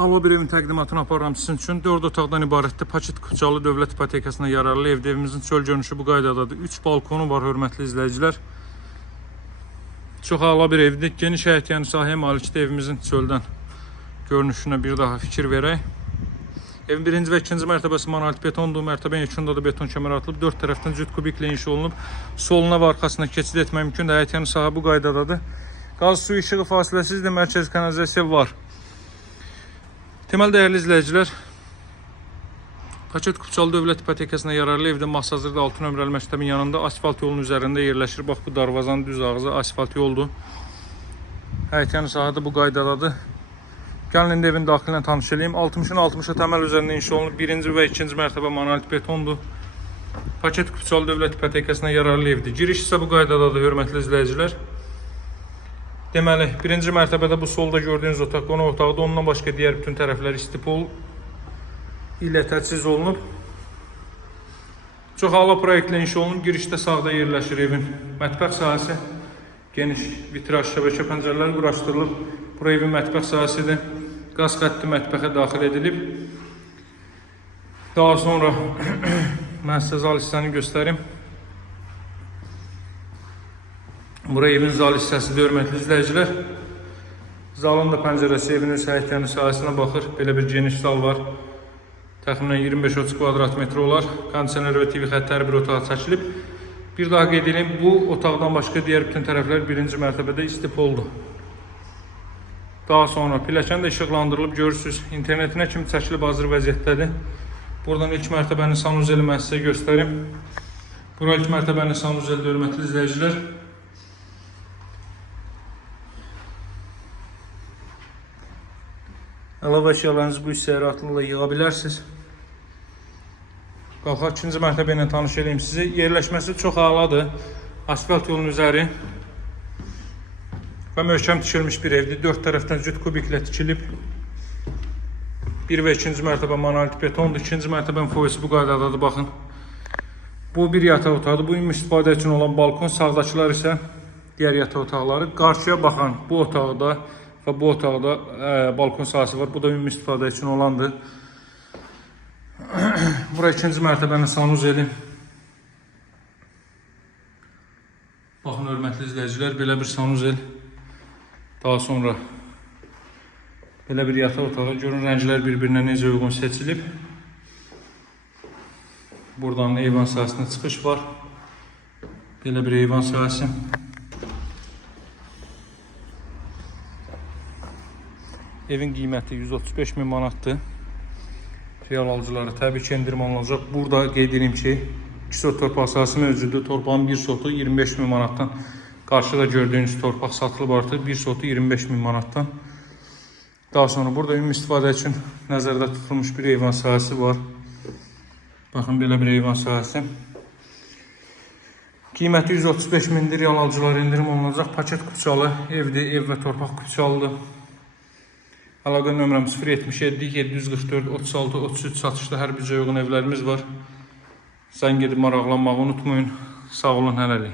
Hava bir evin təqdimatını aparıram sizin üçün. 4 otaqdan ibarətdir. Paçit Kupçalı dövlət ipotekasına yararlı evdə. Evimizin çöl görünüşü bu qaydadadır. 3 balkonu var, hörmətli izləyicilər. Çox ağla bir evdir. Geniş həyət, yəni sahəyə malikdir. Evimizin çöldən görünüşünə bir daha fikir verək. Evin birinci və ikinci mərtəbəsi monolit betondur. Mərtəbənin yekunda da beton kəmər atılıb. 4 tərəfdən cüt kubiklə inşa olunub. Soluna və arxasına keçid etmək mümkündür. Həyət, yəni sahə bu qaydadadır. Qaz, su, işığı fasiləsizdir. Mərkəzi kanalizasiya var. Temel değerli izləyicilər, Paçet Kupçalı dövlət ipotekasına yararlı evdə Masazırda 6 nömrəli məktəbin yanında asfalt yolunun üzərində yerləşir. Bax, bu darvazanın düz ağzı asfalt yoldur. Həyətyanı sahədə bu qaydadadır. Gəlin indi evin daxilinə tanış edeyim. 60'ın 60'a təməl üzərində inşa olunub. Birinci və ikinci mərtəbə monolit betondur. Paçet Kupçalı dövlət ipotekasına yararlı evdir. Giriş isə bu qaydadadır, hörmətli izləyicilər. Deməli, birinci mərtəbədə bu solda gördüyünüz otaq qonaq otağıdır. Ondan başqa digər bütün tərəflər istipol ilə təchiz olunub. Çox ağla proyektlə inşa olunub. Girişdə sağda yerləşir evin mətbəx sahəsi. Geniş vitraj şəbəkə pəncərələr quraşdırılıb. Bura evin mətbəx sahəsidir. Qaz xətti mətbəxə daxil edilib. Daha sonra mən sizə zal hissəni göstərim. Bura evin zal hissəsidir, hörmətli izləyicilər. Zalın da pəncərəsi evin öz həyətyanı sahəsinə baxır. Belə bir geniş zal var. Təxminən 25-30 kvadrat metr olar. Kondisioner və TV xətti hər bir otağa çəkilib. Bir daha qeyd edeyim, bu otaqdan başqa digər bütün tərəflər birinci mərtəbədə istipoldur. Daha sonra pilləkən də işıqlandırılıb, görürsünüz. İnternetinə kimi çəkilib hazır vəziyyətdədir. Buradan ilk mərtəbənin sanuzeli mən sizə göstərim. Bura ilk mərtəbənin sanuzelidir, hörmətli izləyicilər. Əlavə əşyalarınızı bu hissəyə rahatlıqla yığa bilərsiniz. Qalxaq ikinci mərtəbə ilə tanış edeyim sizi. Yerləşməsi çox ağladır. Asfalt yolun üzəri və möhkəm tikilmiş bir evdir. 4 tərəfdən cüt kubiklə tikilib. 1 və 2-ci mərtəbə monolit betondur. 2-ci mərtəbənin foyası bu qaydadadır, baxın. Bu bir yataq otağıdır. Bu ümumi istifadə üçün olan balkon. Sağdakılar isə digər yataq otaqları. Qarşıya baxan bu otaqda və bu otaqda balkon sahəsi var. Bu da ümumi istifadə üçün olandır. Bura ikinci mərtəbənin sanuzeli. Baxın, hörmətli izləyicilər, belə bir sanuzel. Daha sonra belə bir yataq otağı. Görün, rənglər bir-birinə necə uyğun seçilib. Buradan eyvan sahəsinə çıxış var. Belə bir eyvan sahəsi. Evin qiyməti 135.000 manatdır. Real alıcılara təbii ki, endirim alınacaq. Burada qeyd edeyim ki, 2 sot torpaq sahəsi mövcuddur. Torpağın 1 sotu 25.000 manatdan. Qarşıda gördüyünüz torpaq satılıb artıq. 1 sotu 25.000 manatdan. Daha sonra burada ümumi istifadə üçün nəzərdə tutulmuş bir eyvan sahəsi var. Baxın, belə bir eyvan sahəsi. Qiyməti 135.000-dir. Real alıcılara endirim alınacaq. Paçet Kupçalı evdir. Ev və torpaq Kupçalıdır. Əlaqə nömrəm 077 744 36 33 satışda hər bircə uyğun evlərimiz var. Zəng edib maraqlanmağı unutmayın. Sağ olun, hələlik.